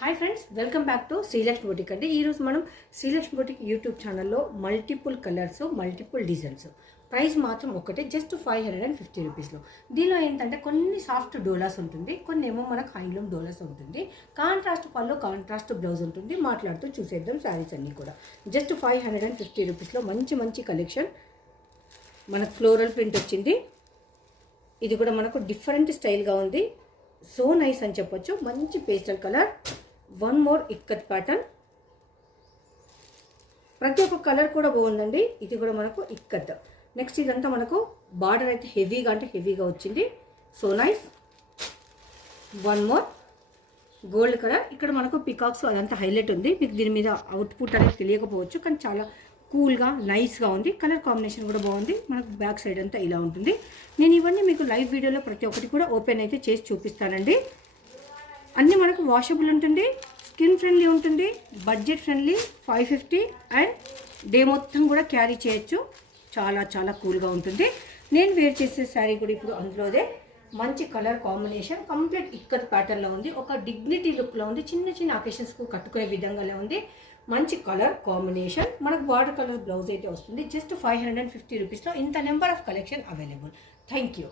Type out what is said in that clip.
Hi friends, welcome back to Srilakshmi boutique. అంటే ఈరోజు మనం శ్రీలక్ష్మి బొటిక్ యూట్యూబ్ ఛానల్లో multiple colours, multiple designs, price మాత్రం ఒకటే, జస్ట్ 550 రూపీస్లో. దీనిలో ఏంటంటే కొన్ని సాఫ్ట్ డోలాస్ ఉంటుంది, కొన్ని ఏమో మనకు హ్యాండ్లూమ్ డోలాస్ ఉంటుంది, కాంట్రాస్ట్ పళ్ళు, కాంట్రాస్ట్ బ్లౌజ్ ఉంటుంది. మాట్లాడుతూ చూసేద్దాం శారీస్ అన్నీ కూడా. జస్ట్ 550 రూపీస్లో మంచి మంచి కలెక్షన్. మనకు ఫ్లోరల్ ప్రింట్ వచ్చింది, ఇది కూడా మనకు డిఫరెంట్ స్టైల్గా ఉంది. సో నైస్ అని చెప్పొచ్చు. మంచి pastel colour, one more ikat pattern. ప్రతి ఒక్క కలర్ కూడా బాగుందండి. ఇది కూడా మనకు ఇక్కత్. నెక్స్ట్ ఇదంతా మనకు బార్డర్ అయితే హెవీగా అంటే హెవీగా వచ్చింది. So nice. One more gold colour. ఇక్కడ మనకు పికాక్స్ అదంతా హైలైట్ ఉంది. మీకు దీని మీద అవుట్పుట్ అనేది తెలియకపోవచ్చు, కానీ చాలా కూల్గా నైస్గా ఉంది. కలర్ కాంబినేషన్ కూడా బాగుంది. మనకు బ్యాక్ సైడ్ అంతా ఇలా ఉంటుంది. నేను ఇవన్నీ మీకు లైవ్ వీడియోలో ప్రతి ఒక్కటి కూడా ఓపెన్ అయితే చేసి చూపిస్తానండి. అన్నీ మనకు వాషబుల్ ఉంటుంది, స్కిన్ ఫ్రెండ్లీ ఉంటుంది, బడ్జెట్ ఫ్రెండ్లీ. 550 అండ్ డే మొత్తం కూడా క్యారీ చేయొచ్చు. చాలా చాలా కూల్గా ఉంటుంది. నేను వేర్ చేసే శారీ కూడా ఇప్పుడు అందులోదే. మంచి కలర్ కాంబినేషన్, కంప్లీట్ ఇక్కత్ ప్యాటర్న్లో ఉంది. ఒక డిగ్నిటీ లుక్లో ఉంది. చిన్న చిన్న అకేషన్స్కు కట్టుకునే విధంగానే ఉంది. మంచి కలర్ కాంబినేషన్. మనకు బార్డర్ కలర్ బ్లౌజ్ అయితే వస్తుంది. జస్ట్ 550 రూపీస్లో ఇంత number of collection available. Thank you.